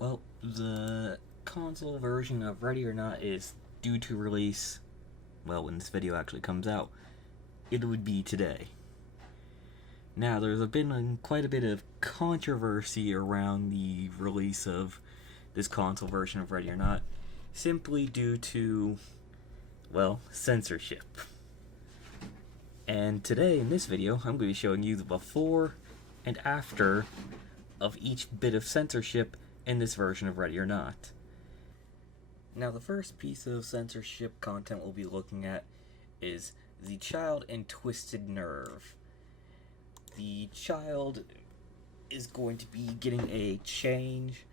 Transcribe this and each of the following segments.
Well, the console version of Ready or Not is due to release, well, when this video actually comes out. It would be today. Now, there's been quite a bit of controversy around the release of this console version of Ready or Not, simply due to, well, censorship. And today, in this video, I'm going to be showing you the before and after of each bit of censorship in this version of Ready or Not. Now, the first piece of censorship content we'll be looking at is the child and twisted nerve. The child is going to be getting a change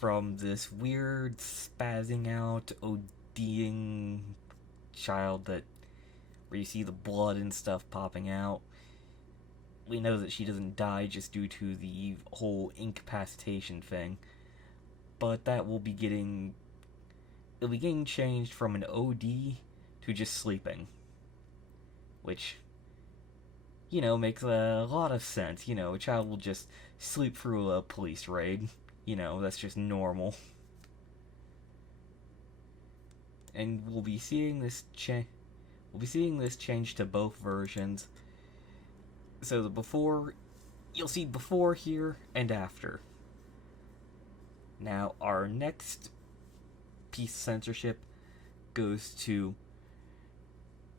from this weird spazzing out, ODing child that where you see the blood and stuff popping out. We know that she doesn't die just due to the whole incapacitation thing, but that will be getting changed from an OD to just sleeping, which, makes a lot of sense. A child will just sleep through a police raid. That's just normal. And we'll be seeing this change to both versions. So the before, you'll see before here and after. Now, our next piece of censorship goes to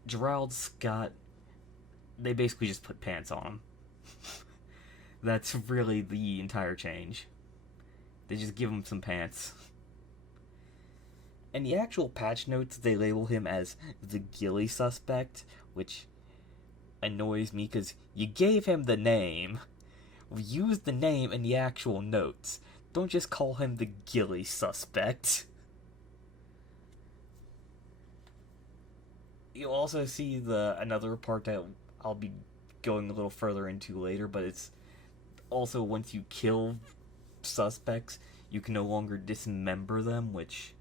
Gerald Scott. They basically just put pants on him. That's really the entire change. They just give him some pants. And the actual patch notes, they label him as the Gilly suspect, which annoys me because you gave him the name. Use the name in the actual notes. Don't just call him the Gilly suspect. You'll also see another part that I'll be going a little further into later, but it's also once you kill suspects, you can no longer dismember them, which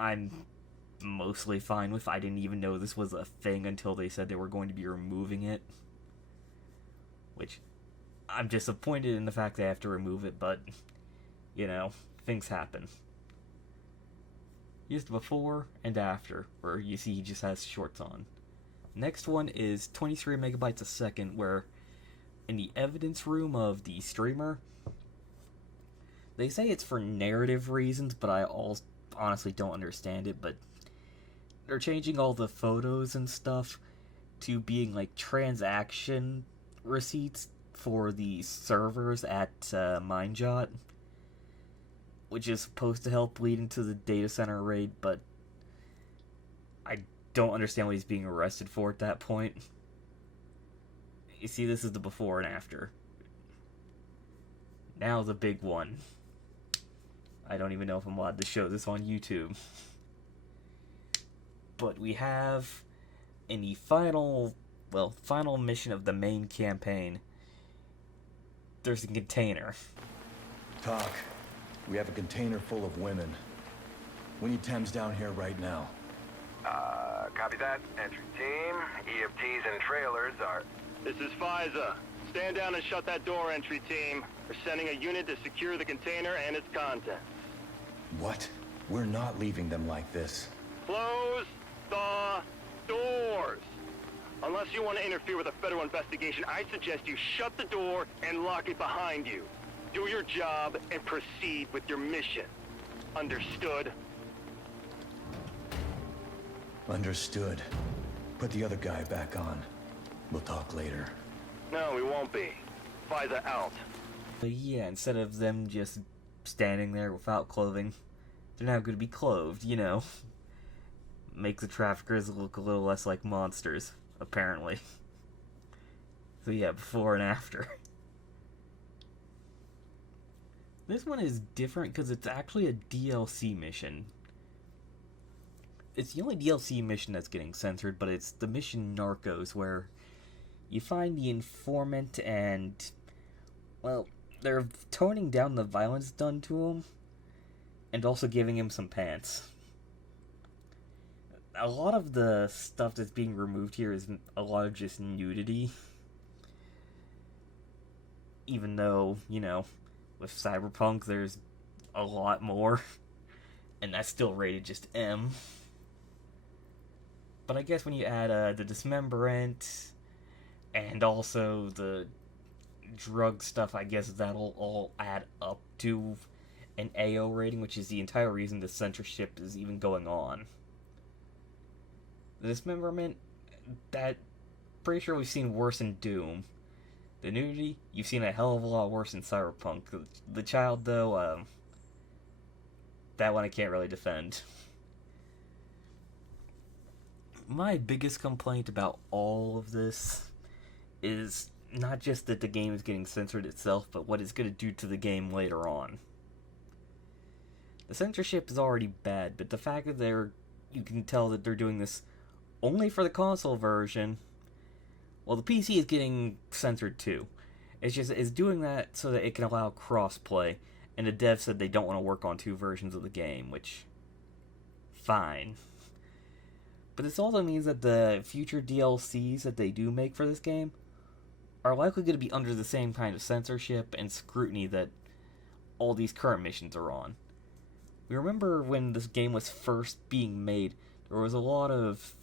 I'm mostly fine with. I didn't even know this was a thing until they said they were going to be removing it, which I'm disappointed in the fact they have to remove it, but things happen. Here's the before and after, where you see he just has shorts on. Next one is 23 megabytes a second, where in the evidence room of the streamer, they say it's for narrative reasons, but I honestly don't understand it, but they're changing all the photos and stuff to being like transaction receipts for the servers at Mindjot, which is supposed to help lead into the data center raid, but I don't understand what he's being arrested for at that point. You see, this is the before and after. Now the big one. I don't even know if I'm allowed to show this on YouTube. But we have, in the final mission of the main campaign, there's a container. Talk. We have a container full of women. We need Thames down here right now. Copy that. Entry team. EFTs and trailers are... This is FISA. Stand down and shut that door, entry team. We're sending a unit to secure the container and its contents. What? We're not leaving them like this. Close the doors. Unless you want to interfere with a federal investigation, I suggest you shut the door and lock it behind you. Do your job and proceed with your mission. Understood? Understood. Put the other guy back on. We'll talk later. No, we won't be. FISA out. But yeah, instead of them just standing there without clothing, they're now going to be clothed, Make the traffickers look a little less like monsters, apparently. So yeah, before and after. This one is different because it's actually a DLC mission. It's the only DLC mission that's getting censored, but it's the mission Narcos, where you find the informant and, well, they're toning down the violence done to him and also giving him some pants. A lot of the stuff that's being removed here is a lot of just nudity. Even though, With Cyberpunk, there's a lot more, and that's still rated just M. But I guess when you add the dismemberment and also the drug stuff, I guess that'll all add up to an AO rating, which is the entire reason the censorship is even going on. The dismemberment, that pretty sure we've seen worse in Doom. The nudity, you've seen a hell of a lot worse in Cyberpunk. The child, though, that one I can't really defend. My biggest complaint about all of this is not just that the game is getting censored itself, but what it's going to do to the game later on. The censorship is already bad, but the fact that you can tell that they're doing this only for the console version, well, the PC is getting censored too. It's doing that so that it can allow crossplay, and the devs said they don't want to work on two versions of the game, which, fine. But this also means that the future DLCs that they do make for this game are likely going to be under the same kind of censorship and scrutiny that all these current missions are on. We remember when this game was first being made, there was a lot of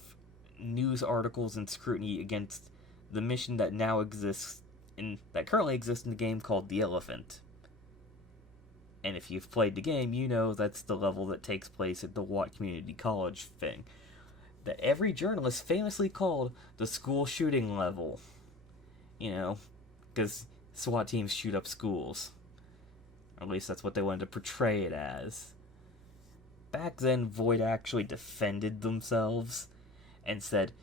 news articles and scrutiny against the mission that currently exists in the game called The Elephant. And if you've played the game, you know that's the level that takes place at the Watt Community College thing, that every journalist famously called the school shooting level. You know, because SWAT teams shoot up schools. Or at least that's what they wanted to portray it as. Back then, Void actually defended themselves and said,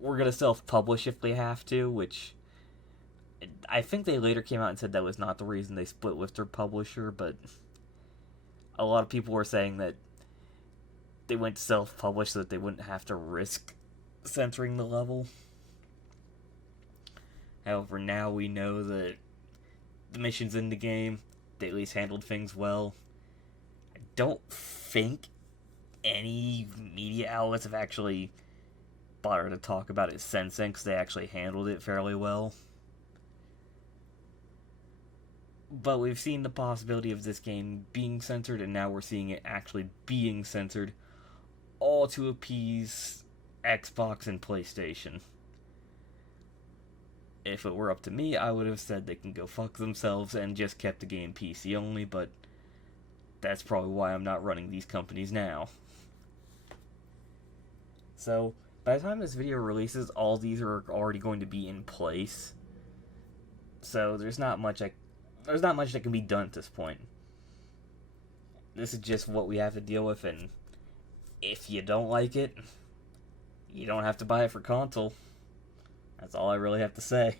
we're going to self-publish if they have to, which I think they later came out and said that was not the reason they split with their publisher, but a lot of people were saying that they went to self-publish so that they wouldn't have to risk censoring the level. However, now we know that the missions in the game, they at least handled things well. I don't think any media outlets have actually bothered to talk about it since then, because they actually handled it fairly well. But we've seen the possibility of this game being censored, and now we're seeing it actually being censored, all to appease Xbox and PlayStation. If it were up to me, I would have said they can go fuck themselves and just kept the game PC only, but that's probably why I'm not running these companies now. So, by the time this video releases, all these are already going to be in place. So there's not much that can be done at this point. This is just what we have to deal with, and if you don't like it, you don't have to buy it for console. That's all I really have to say.